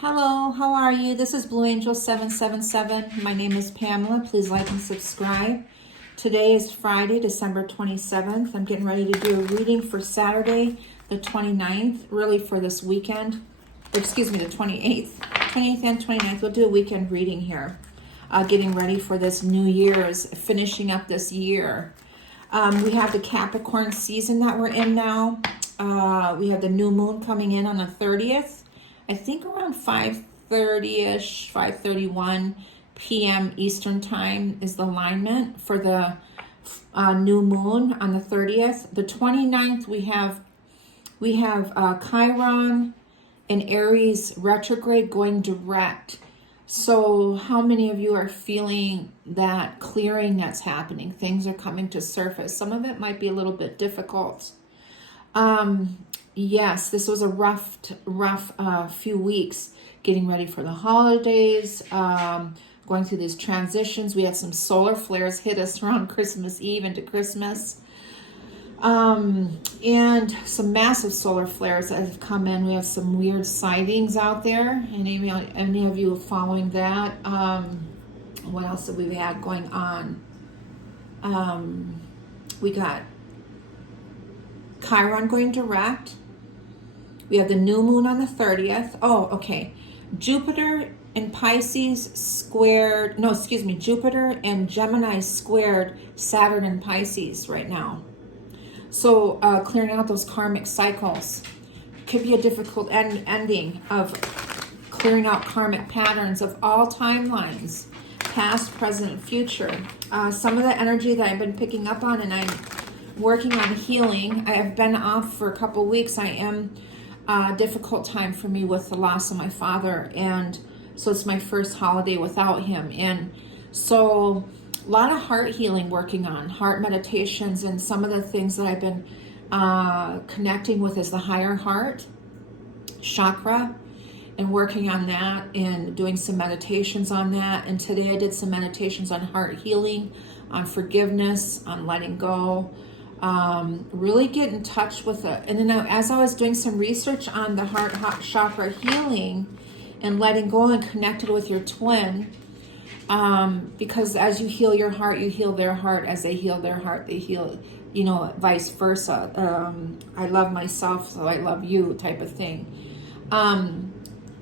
Hello, how are you? This is Blue Angel 777. My name is Pamela. Please like and subscribe. Today is Friday, December 27th. I'm getting ready to do a reading for Saturday, the 29th, really for this weekend. Excuse me, the 28th. 28th and 29th. We'll do a weekend reading here. Getting ready for this New Year's, finishing up this year. We have the Capricorn season that we're in now. We have the new moon coming in on the 30th. I think around 5:30ish, 5:31 p.m. Eastern time is the alignment for the new moon on the 30th. The 29th we have Chiron and Aries retrograde going direct. So how many of you are feeling that clearing that's happening? Things are coming to surface. Some of it might be a little bit difficult. Yes, this was a rough few weeks getting ready for the holidays, going through these transitions. We had some solar flares hit us around Christmas Eve into Christmas, and some massive solar flares that have come in. We have some weird sightings out there. Any of you following that? What else have we had going on? We got Chiron going direct. We have the new moon on the 30th. Oh, okay. Jupiter and Pisces squared, no, excuse me, Jupiter and Gemini squared Saturn and Pisces right now. So clearing out those karmic cycles. Could be a difficult ending of clearing out karmic patterns of all timelines, past, present, and future. Some of the energy that I've been picking up on, and I'm working on healing. I have been off for a couple weeks. I am difficult time for me with the loss of my father, and so it's my first holiday without him, and so a lot of heart healing, working on heart meditations, and some of the things that I've been connecting with is the higher heart chakra, and working on that and doing some meditations on that. And today I did some meditations on heart healing, on forgiveness, on letting go. Really get in touch with it. And then as I was doing some research on the heart chakra healing and letting go and connected with your twin, because as you heal your heart, you heal their heart. As they heal their heart, they heal, vice versa. I love myself, so I love you type of thing.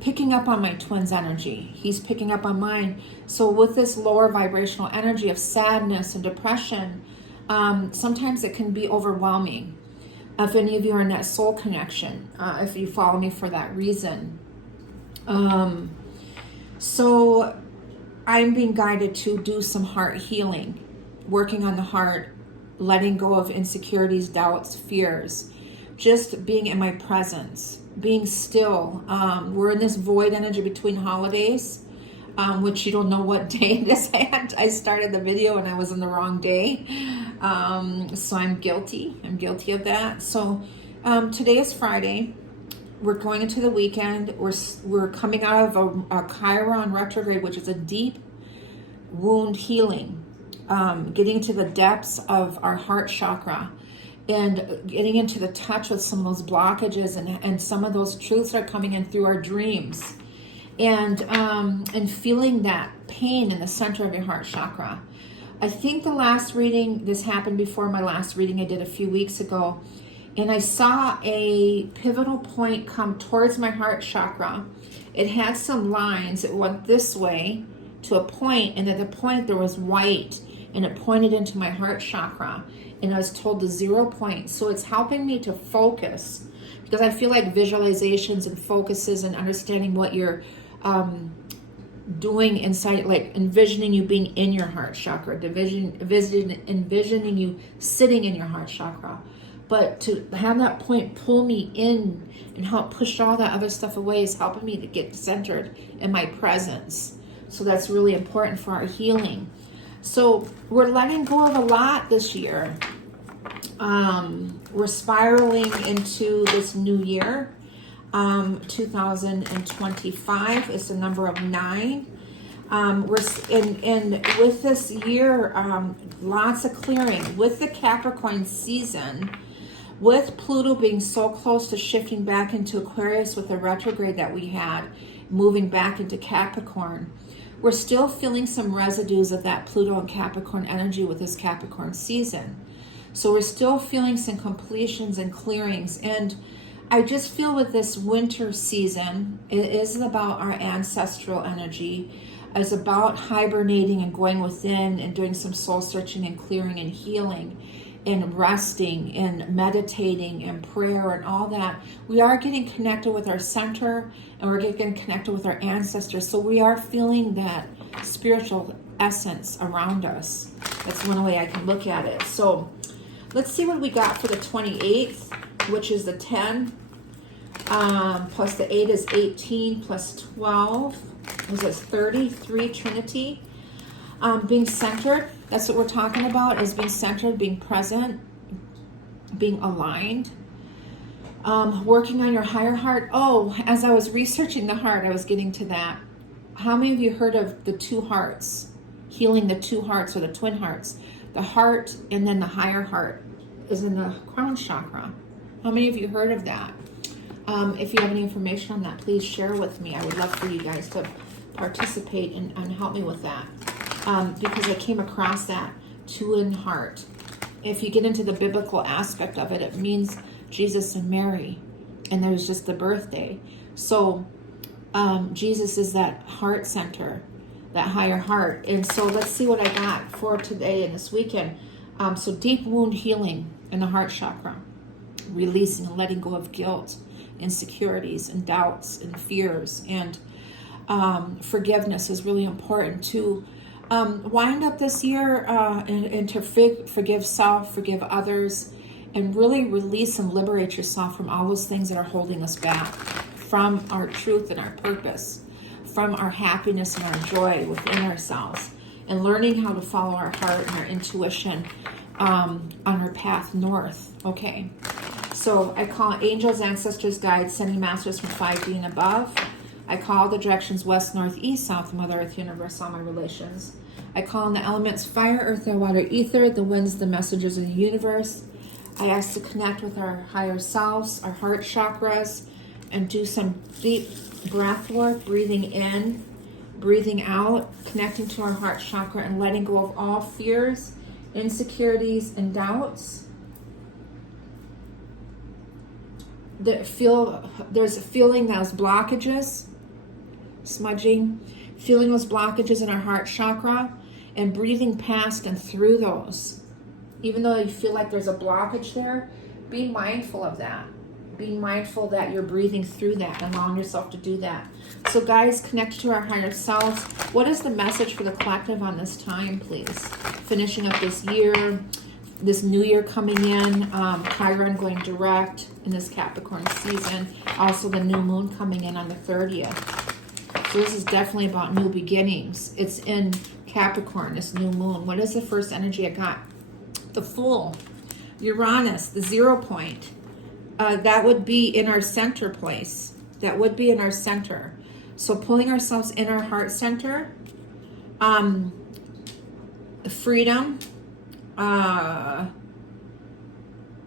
Picking up on my twin's energy. He's picking up on mine. So with this lower vibrational energy of sadness and depression, sometimes it can be overwhelming. If any of you are in that soul connection, if you follow me for that reason. So I'm being guided to do some heart healing, working on the heart, letting go of insecurities, doubts, fears, just being in my presence, being still. We're in this void energy between holidays, which you don't know what day it is. I started the video and I was on the wrong day. So I'm guilty. I'm guilty of that. So today is Friday. We're going into the weekend. We're coming out of a Chiron retrograde, which is a deep wound healing, getting to the depths of our heart chakra and getting into the touch with some of those blockages and some of those truths that are coming in through our dreams. And feeling that pain in the center of your heart chakra. I think the last reading, this happened before my last reading I did a few weeks ago, and I saw a pivotal point come towards my heart chakra. It had some lines. It went this way to a point, and at the point there was white, and it pointed into my heart chakra, and I was told to 0 point. So it's helping me to focus, because I feel like visualizations and focuses and understanding what you're doing inside, like envisioning you being in your heart chakra, envisioning you sitting in your heart chakra, but to have that point pull me in and help push all that other stuff away is helping me to get centered in my presence. So that's really important for our healing. So we're letting go of a lot this year. We're spiraling into this new year. 2025 is the number of 9. We're in with this year, lots of clearing with the Capricorn season. With Pluto being so close to shifting back into Aquarius with the retrograde that we had, moving back into Capricorn, we're still feeling some residues of that Pluto and Capricorn energy with this Capricorn season. So we're still feeling some completions and clearings. And I just feel with this winter season, it is about our ancestral energy. It's about hibernating and going within and doing some soul searching and clearing and healing and resting and meditating and prayer and all that. We are getting connected with our center, and we're getting connected with our ancestors. So we are feeling that spiritual essence around us. That's one way I can look at it. So let's see what we got for the 28th, which is the 10. Plus the 8 is 18, plus 12 is 33, Trinity. Being centered, that's what we're talking about, is being centered, being present, being aligned. Working on your higher heart. Oh, as I was researching the heart, I was getting to that. How many of you heard of the two hearts? Healing the two hearts or the twin hearts. The heart and then the higher heart is in the crown chakra. How many of you heard of that? If you have any information on that, please share with me. I would love for you guys to participate and help me with that. Because I came across that twin heart. If you get into the biblical aspect of it, it means Jesus and Mary, and there's just the birthday. So Jesus is that heart center, that higher heart. And so let's see what I got for today and this weekend. So deep wound healing in the heart chakra, releasing and letting go of guilt, insecurities and doubts and fears, and forgiveness is really important to wind up this year and to forgive self, forgive others, and really release and liberate yourself from all those things that are holding us back from our truth and our purpose, from our happiness and our joy within ourselves, and learning how to follow our heart and our intuition on our path north. Okay, so I call angels, ancestors, guides, sending masters from 5D and above. I call the directions west, north, east, south, Mother Earth, universe, all my relations. I call on the elements fire, earth, air, water, ether, the winds, the messengers of the universe. I ask to connect with our higher selves, our heart chakras, and do some deep breath work, breathing in, breathing out, connecting to our heart chakra, and letting go of all fears, insecurities, and doubts. There's a feeling those blockages, smudging, feeling those blockages in our heart chakra, and breathing past and through those. Even though you feel like there's a blockage there, be mindful of that. Be mindful that you're breathing through that and allowing yourself to do that. So guys, connect to our higher selves. What is the message for the collective on this time, please? Finishing up this year, this new year coming in, Chiron going direct in this Capricorn season. Also the new moon coming in on the 30th. So this is definitely about new beginnings. It's in Capricorn, this new moon. What is the first energy I got? The Fool, Uranus, the 0 point. That would be in our center place. That would be in our center. So pulling ourselves in our heart center. Freedom.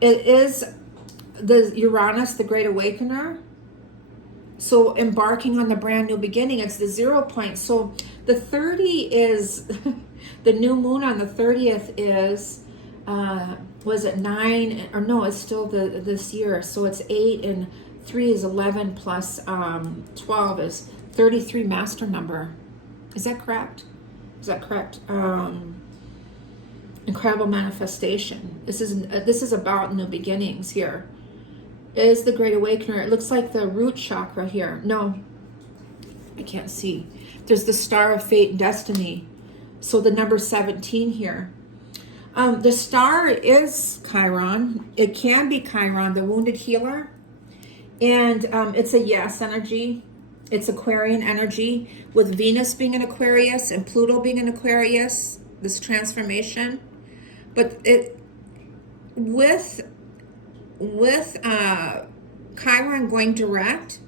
It is the Uranus, the Great Awakener. So embarking on the brand new beginning, it's the 0 point. So the 30 is, the new moon on the 30th is, was it 9, or no, it's still this year. So it's 8 and 3 is 11 plus 12 is 33 master number. Is that correct? Is that correct? Incredible manifestation. This is about new beginnings here. It is the Great Awakener. It looks like the root chakra here. No, I can't see. There's the Star of Fate and Destiny. So the number 17 here. The star is Chiron. It can be Chiron, the wounded healer. And it's a yes energy. It's Aquarian energy with Venus being in Aquarius and Pluto being in Aquarius, this transformation. But it with Chiron going direct,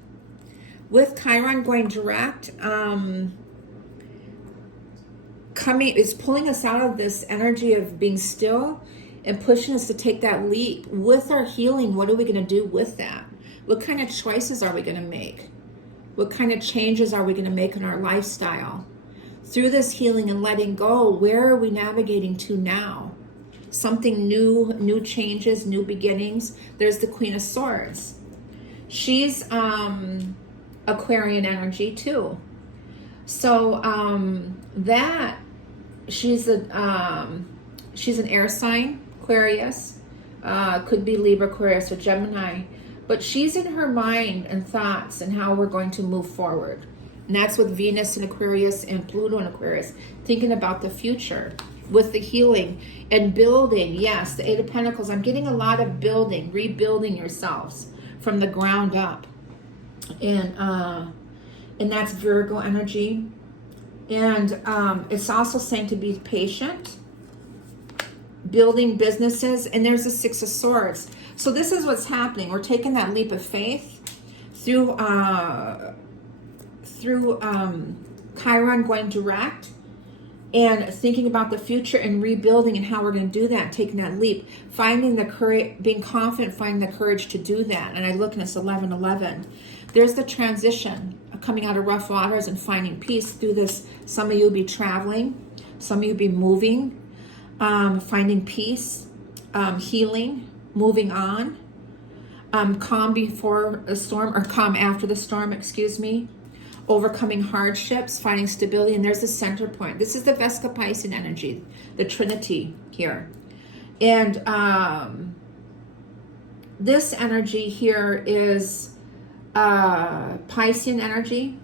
coming is pulling us out of this energy of being still and pushing us to take that leap. With our healing, what are we going to do with that? What kind of choices are we going to make? What kind of changes are we going to make in our lifestyle? Through this healing and letting go, where are we navigating to now? Something new, new changes, new beginnings. There's the Queen of Swords. She's Aquarian energy too. So she's an air sign, Aquarius. Could be Libra, Aquarius, or Gemini. But she's in her mind and thoughts and how we're going to move forward. And that's with Venus in Aquarius and Pluto in Aquarius, thinking about the future with the healing and building. Yes, the Eight of Pentacles. I'm getting a lot of building, rebuilding yourselves from the ground up. And that's Virgo energy. And it's also saying to be patient, building businesses. And there's the Six of Swords. So this is what's happening. We're taking that leap of faith through Chiron going direct and thinking about the future and rebuilding and how we're going to do that, taking that leap, finding the courage, being confident, finding the courage to do that. And I look and it's 11:11. There's the transition, coming out of rough waters and finding peace through this. Some of you will be traveling, some of you will be moving, finding peace, healing, moving on, calm before the storm, or calm after the storm, excuse me. Overcoming hardships, finding stability, and there's the center point. This is the Vesica Piscean energy, the Trinity here. And this energy here is Piscean energy.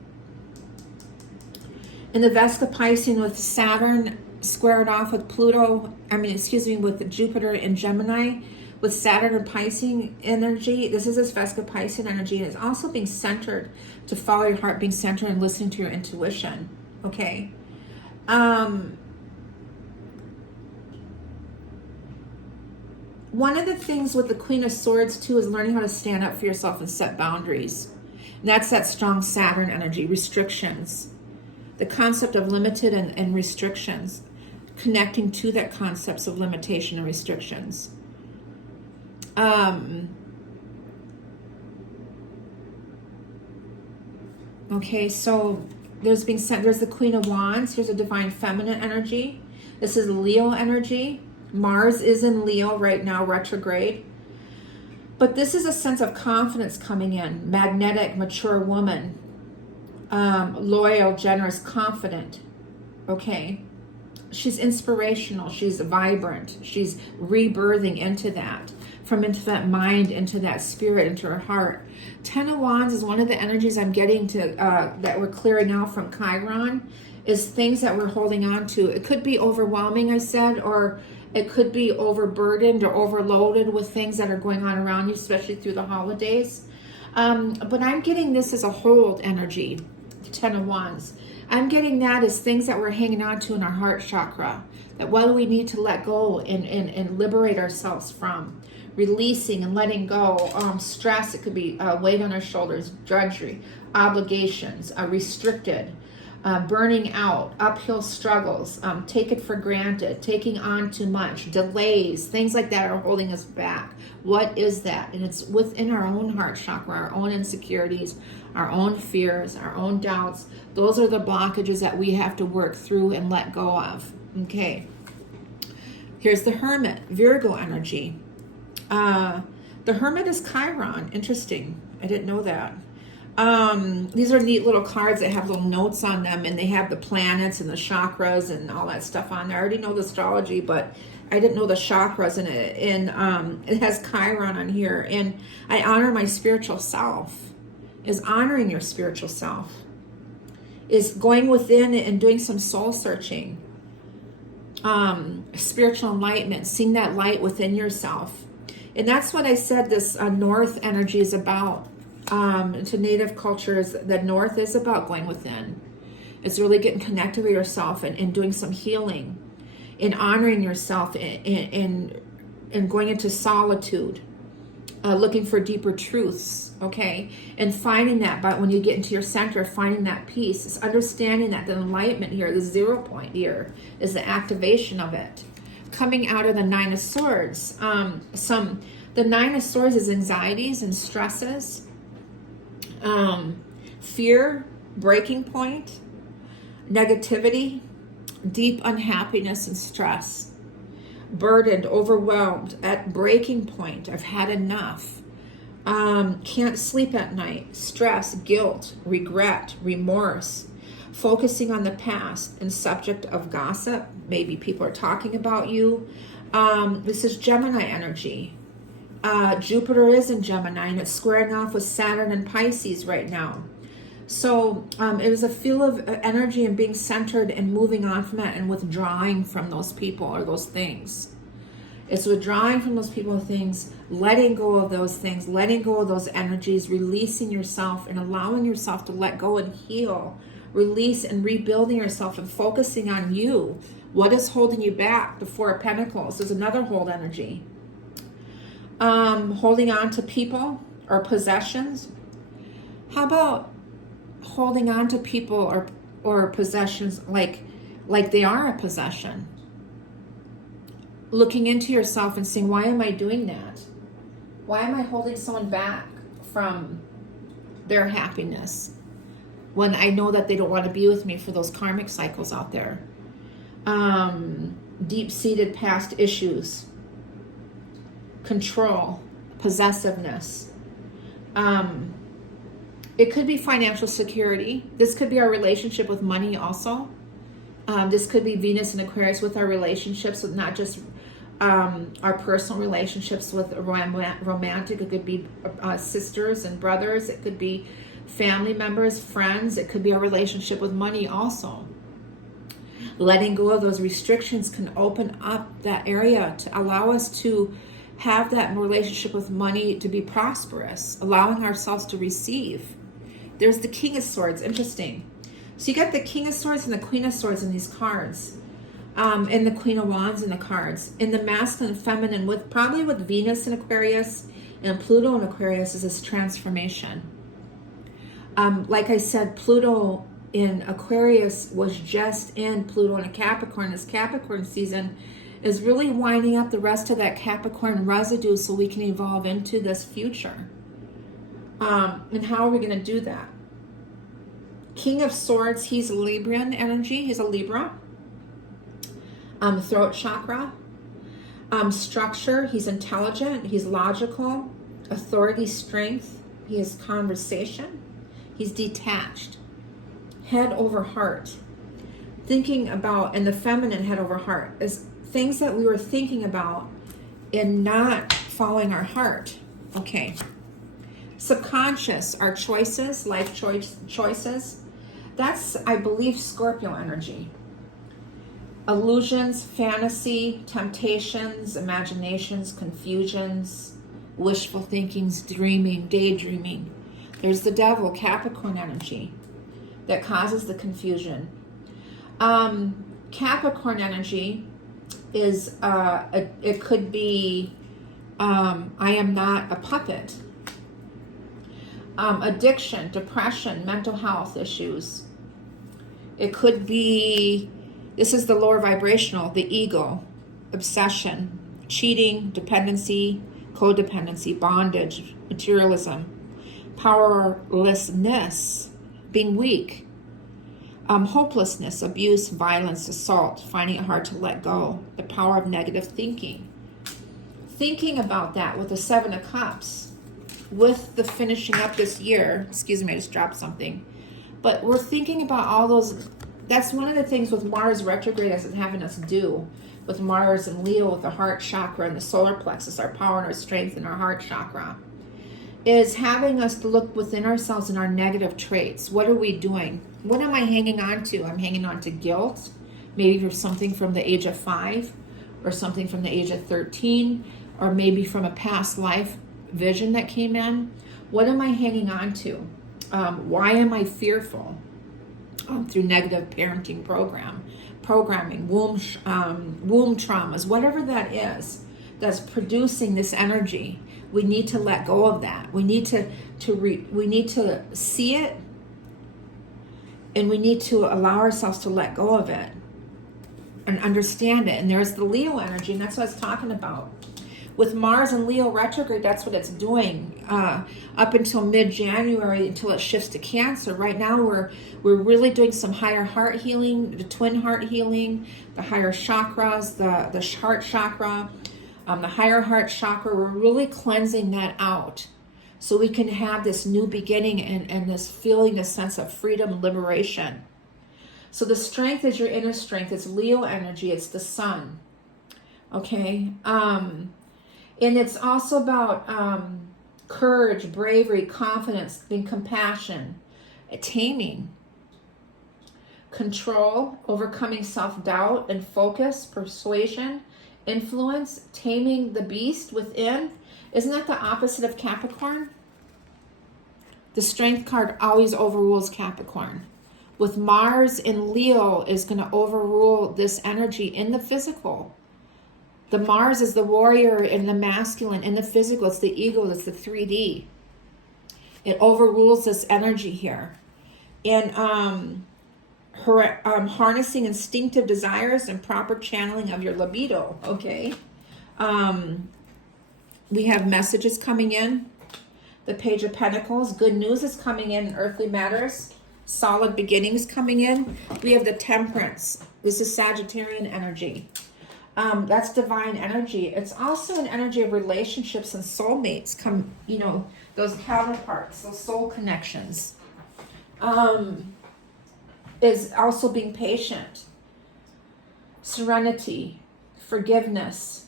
And the Vesica Piscean with Saturn squared off with with Jupiter and Gemini, with Saturn and Piscean energy. This is this Vesica Piscean energy, and it's also being centered to follow your heart, being centered and listening to your intuition. Okay. One of the things with the Queen of Swords too is learning how to stand up for yourself and set boundaries. And that's that strong Saturn energy, restrictions. The concept of limited and restrictions, connecting to that concepts of limitation and restrictions. Okay, so there's the Queen of Wands. Here's a divine feminine energy. This is Leo energy. Mars is in Leo right now, retrograde. But this is a sense of confidence coming in. Magnetic, mature woman. Loyal, generous, confident. Okay. She's inspirational. She's vibrant. She's rebirthing into that. Into that mind, into that spirit, into her heart. Ten of Wands is one of the energies I'm getting to, that we're clearing out from Chiron, is things that we're holding on to. It could be overwhelming, I said, or it could be overburdened or overloaded with things that are going on around you, especially through the holidays. But I'm getting this as a hold energy, the Ten of Wands. I'm getting that as things that we're hanging on to in our heart chakra, that what do we need to let go and liberate ourselves from. Releasing and letting go, stress, it could be weight on our shoulders, drudgery, obligations, restricted, burning out, uphill struggles, take it for granted, taking on too much, delays, things like that are holding us back. What is that? And it's within our own heart chakra, our own insecurities, our own fears, our own doubts. Those are the blockages that we have to work through and let go of. Okay. Here's the Hermit, Virgo energy. The Hermit is Chiron. Interesting. I didn't know that. These are neat little cards that have little notes on them, and they have the planets and the chakras and all that stuff on there. I already know the astrology, but I didn't know the chakras in it. And it has Chiron on here. And I honor my spiritual self. Is honoring your spiritual self. Is going within and doing some soul searching. Spiritual enlightenment. Seeing that light within yourself. And that's what I said this North energy is about. To Native cultures, the North is about going within. It's really getting connected with yourself and doing some healing, and honoring yourself, and going into solitude, looking for deeper truths, okay? And finding that, but when you get into your center, finding that peace, it's understanding that the enlightenment here, the 0 point here, is the activation of it. coming out of the Nine of Swords. The Nine of Swords is anxieties and stresses, fear, breaking point, negativity, deep unhappiness and stress, burdened, overwhelmed, at breaking point. I've had enough. Can't sleep at night, stress, guilt, regret, remorse, focusing on the past and subject of gossip. Maybe people are talking about you. This is Gemini energy. Jupiter is in Gemini and it's squaring off with Saturn and Pisces right now. So it was a feel of energy and being centered and moving on from it and withdrawing from those people or those things. It's withdrawing from those people or things, letting go of those things, letting go of those energies, releasing yourself and allowing yourself to let go and heal, release and rebuilding yourself and focusing on you. What is holding you back? The Four of Pentacles is another hold energy. Holding on to people or possessions. How about holding on to people or possessions like they are a possession? Looking into yourself and saying, why am I doing that? Why am I holding someone back from their happiness when I know that they don't want to be with me for those karmic cycles out there? Deep-seated past issues, control, possessiveness. It could be financial security. This could be our relationship with money also. This could be Venus and Aquarius with our relationships, with not just our personal relationships with romantic. It could be sisters and brothers. It could be family members, friends. It could be our relationship with money also. Letting go of those restrictions can open up that area to allow us to have that relationship with money to be prosperous, allowing ourselves to receive. There's the King of Swords. Interesting. So you got the King of Swords and the Queen of Swords in these cards, and the Queen of Wands in the cards. In the masculine and feminine, probably with Venus in Aquarius and Pluto in Aquarius, is this transformation. Like I said, Pluto in Aquarius was just in Pluto in a Capricorn. This Capricorn season is really winding up the rest of that Capricorn residue so we can evolve into this future. And how are we going to do that? King of Swords, he's Librian energy. He's a Libra. Throat chakra. Structure, he's intelligent. He's logical. Authority, strength. He has conversation. He's detached. Head over heart. Thinking about, and the feminine head over heart, is things that we were thinking about and not following our heart. Okay. Subconscious, our choices, life choices. That's, I believe, Scorpio energy. Illusions, fantasy, temptations, imaginations, confusions, wishful thinkings, dreaming, daydreaming. There's the devil, Capricorn energy, that causes the confusion. Capricorn energy is, it could be, I am not a puppet. Addiction, depression, mental health issues. It could be, this is the lower vibrational, the ego, obsession, cheating, dependency, codependency, bondage, materialism, powerlessness, being weak, hopelessness, abuse, violence, assault, finding it hard to let go, the power of negative thinking. Thinking about that with the Seven of Cups, with the finishing up this year, excuse me, I just dropped something, but we're thinking about all those. That's one of the things with Mars retrograde is having us do, with Mars and Leo with the heart chakra and the solar plexus, our power and our strength and our heart chakra, is having us to look within ourselves and our negative traits. What are we doing? What am I hanging on to? I'm hanging on to guilt, maybe for something from the age of 5 or something from the age of 13, or maybe from a past life vision that came in. What am I hanging on to? Why am I fearful? Through negative parenting programming, womb traumas, whatever that is, that's producing this energy. We need to let go of that. We need to see it, and we need to allow ourselves to let go of it. and understand it. And there's the Leo energy, and that's what I was talking about. With Mars and Leo retrograde, that's what it's doing up until mid-January, until it shifts to Cancer. Right now, we're really doing some higher heart healing, the twin heart healing, the higher chakras, the heart chakra, the higher heart chakra. We're really cleansing that out so we can have this new beginning and this feeling, this sense of freedom and liberation. So the strength is your inner strength. It's Leo energy. It's the sun. Okay? And it's also about courage, bravery, confidence, being compassion, taming, control, overcoming self-doubt and focus, persuasion, influence, taming the beast within. Isn't that the opposite of Capricorn? The strength card always overrules Capricorn. With Mars in Leo is going to overrule this energy in the physical. The Mars is the warrior in the masculine, in the physical. It's the ego, it's the 3D. It overrules this energy here. And harnessing instinctive desires and proper channeling of your libido, okay? We have messages coming in. The Page of Pentacles. Good news is coming in earthly matters. Solid beginnings coming in. We have the Temperance. This is Sagittarian energy. That's divine energy. It's also an energy of relationships and soulmates, those counterparts, those soul connections. Is also being patient, serenity, forgiveness.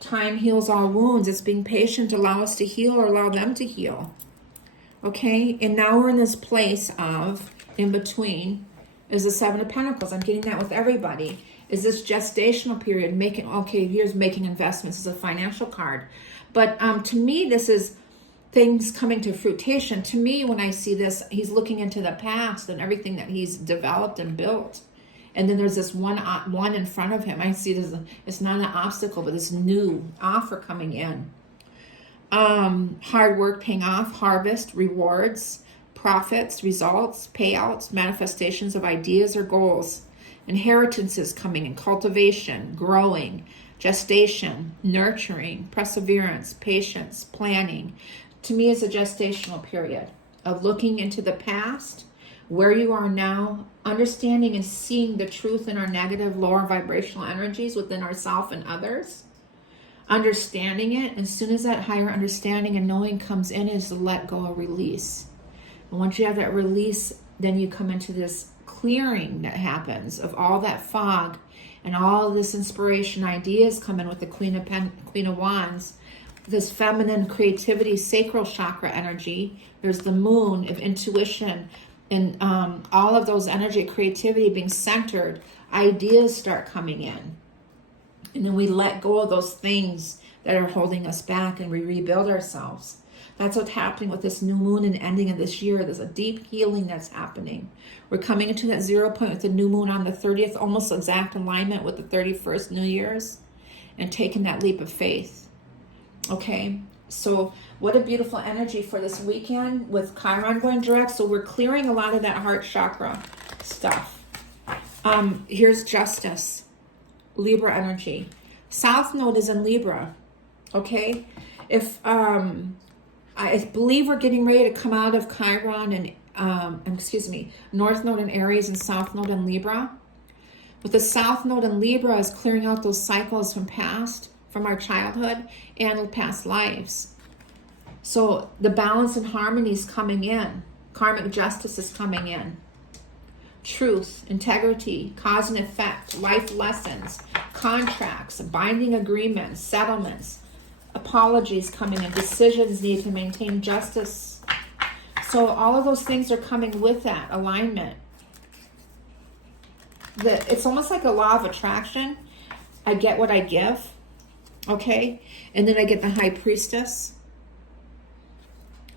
Time heals all wounds. It's being patient, allow us to heal or allow them to heal. Okay, and now we're in this place of, in between, is the Seven of Pentacles. I'm getting that with everybody. Is this gestational period, here's making investments as a financial card. But to me, this is things coming to fruition. To me, when I see this, he's looking into the past and everything that he's developed and built. And then there's this one in front of him. I see this, it's not an obstacle, but this new offer coming in. Hard work paying off, harvest, rewards, profits, results, payouts, manifestations of ideas or goals. Inheritances coming in, cultivation, growing, gestation, nurturing, perseverance, patience, planning. To me, it's a gestational period of looking into the past, where you are now, understanding and seeing the truth in our negative, lower vibrational energies within ourselves and others, understanding it. And as soon as that higher understanding and knowing comes in, is to let go or release. And once you have that release, then you come into this clearing that happens of all that fog and all this inspiration, ideas come in with the Queen of Wands, this feminine creativity, sacral chakra energy. There's the moon of intuition and all of those energy, creativity being centered. Ideas start coming in. And then we let go of those things that are holding us back and we rebuild ourselves. That's what's happening with this new moon and ending of this year. There's a deep healing that's happening. We're coming into that 0 point with the new moon on the 30th, almost exact alignment with the 31st New Year's, and taking that leap of faith. Okay, so what a beautiful energy for this weekend with Chiron going direct. So we're clearing a lot of that heart chakra stuff. Here's Justice, Libra energy. South Node is in Libra. Okay, if I believe we're getting ready to come out of Chiron and North Node in Aries and South Node in Libra. With the South Node in Libra is clearing out those cycles from our childhood and past lives. So the balance and harmony is coming in. Karmic justice is coming in. Truth, integrity, cause and effect, life lessons, contracts, binding agreements, settlements, apologies coming in, decisions needed to maintain justice. So all of those things are coming with that alignment. It's almost like a law of attraction. I get what I give. Okay? And then I get the High Priestess.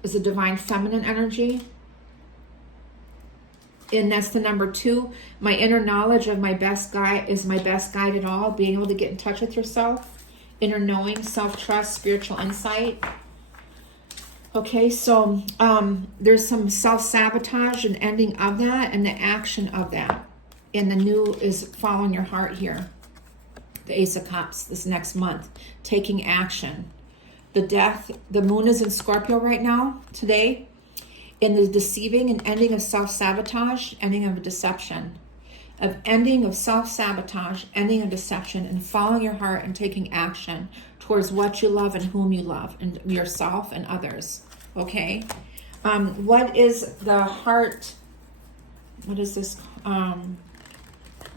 Is a divine feminine energy. And that's the number 2. My inner knowledge of my best guide is my best guide at all. Being able to get in touch with yourself. Inner knowing, self-trust, spiritual insight. Okay, so there's some self-sabotage and ending of that and the action of that. And the new is following your heart here. The Ace of Cups this next month. Taking action. The death, the moon is in Scorpio right now, today. In the deceiving and ending of self-sabotage, ending of deception. Of ending of self-sabotage, ending of deception, and following your heart and taking action towards what you love and whom you love, and yourself and others. Okay? What is the heart? What is this?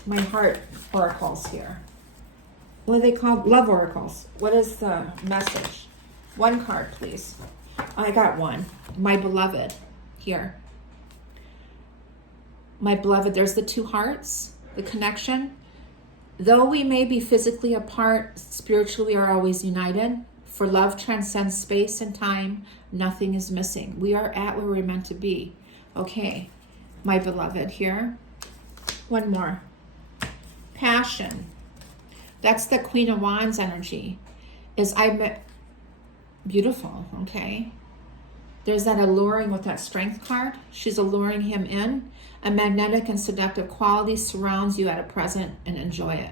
My heart oracles here. What are they called? Love oracles. What is the message? One card, please. I got one. My beloved. Here. My beloved, there's the two hearts, the connection. Though we may be physically apart, spiritually we are always united. For love transcends space and time. Nothing is missing. We are at where we're meant to be. Okay, my beloved here. One more. Passion. That's the Queen of Wands energy. Beautiful, okay? There's that alluring with that Strength card. She's alluring him in. A magnetic and seductive quality surrounds you at present and enjoy it.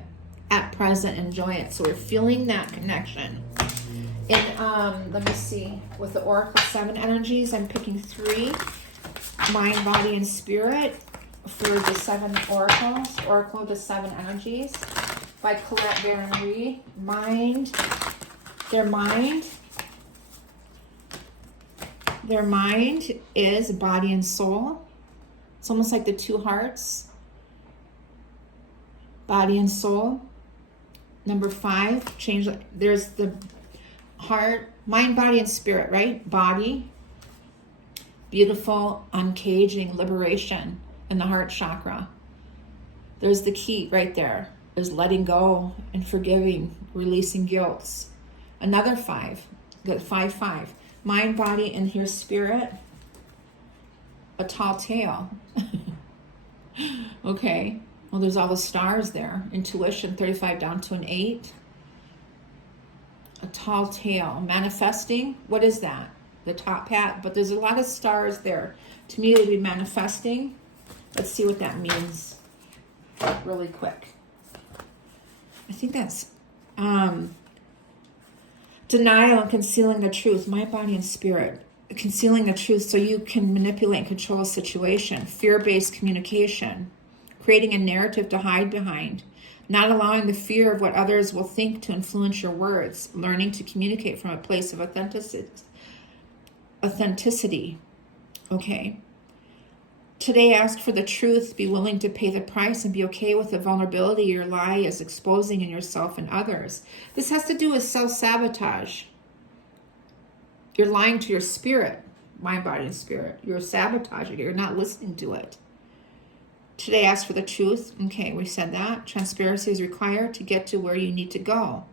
At present, enjoy it. So we're feeling that connection. And let me see. With the Oracle 7 energies, I'm picking 3. Mind, body, and spirit for the 7 oracles. Oracle of the 7 energies by Colette Baron Reed. Their mind is body and soul. It's almost like the two hearts. Body and soul. Number 5, change. There's the heart, mind, body, and spirit, right? Body. Beautiful, uncaging, liberation in the heart chakra. There's the key right there. There's letting go and forgiving, releasing guilt. Another 5. Good, 5. Mind, body, and here spirit. A tall tale. Okay. Well, there's all the stars there. Intuition, 35 down to an 8. A tall tale. Manifesting. What is that? The top hat. But there's a lot of stars there. To me, it would be manifesting. Let's see what that means really quick. I think that's denial and concealing the truth. Mind, body, and spirit. Concealing the truth so you can manipulate and control a situation. Fear-based communication. Creating a narrative to hide behind. Not allowing the fear of what others will think to influence your words. Learning to communicate from a place of authenticity. Okay. Today, ask for the truth. Be willing to pay the price and be okay with the vulnerability your lie is exposing in yourself and others. This has to do with self-sabotage. You're lying to your spirit, mind, body, and spirit. You're sabotaging it. You're not listening to it. Today, ask for the truth. Okay, we said that. Transparency is required to get to where you need to go.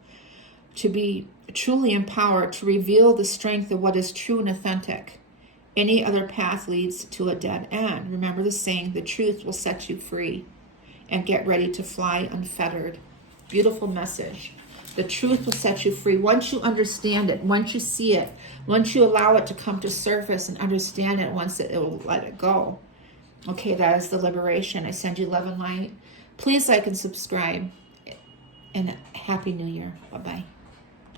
To be truly empowered, to reveal the strength of what is true and authentic. Any other path leads to a dead end. Remember the saying, the truth will set you free. And get ready to fly unfettered. Beautiful message. The truth will set you free. Once you understand it, once you see it, once you allow it to come to surface and understand it, once it will let it go. Okay, that is the liberation. I send you love and light. Please like and subscribe. And Happy New Year. Bye-bye.